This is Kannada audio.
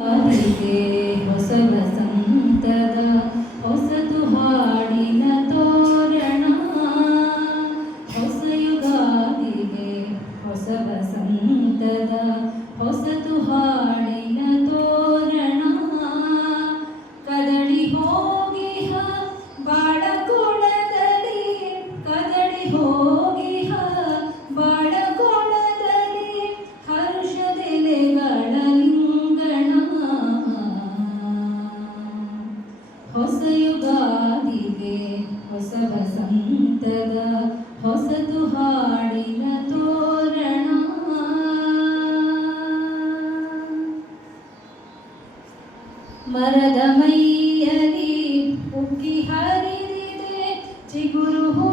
ಯುಗಾದಿಗೆ ಹೊಸ ವಸಂತದ ಹೊಸತು ಹಾಡಿನ ತೋರಣ. ಹೊಸ ಯುಗಾದಿಗೆ ಹೊಸ ವಸಂತದ ಹೊಸತು ಹಾಡಿನ ತೋರಣ. ಕದಳಿ ಹೋಗಿಹ ಬಾಡಕೊಳದಲ್ಲಿ, ಕದಳಿ ಹೋಗಿಹ ಬಾಡಕೊಳದಲ್ಲಿ ಹರ್ಷದೆಲೆಗಳ ಹೊಸ ಯುಗಾದಿಗೆ ಹೊಸ ವಸಂತದ ಹೊಸತು ಹಾಡಿನ ತೋರಣ. ಮರದ ಮೈಯಲಿ ಉಕ್ಕಿ ಹರಿದಿದೆ ಚಿಗುರು ಹೂ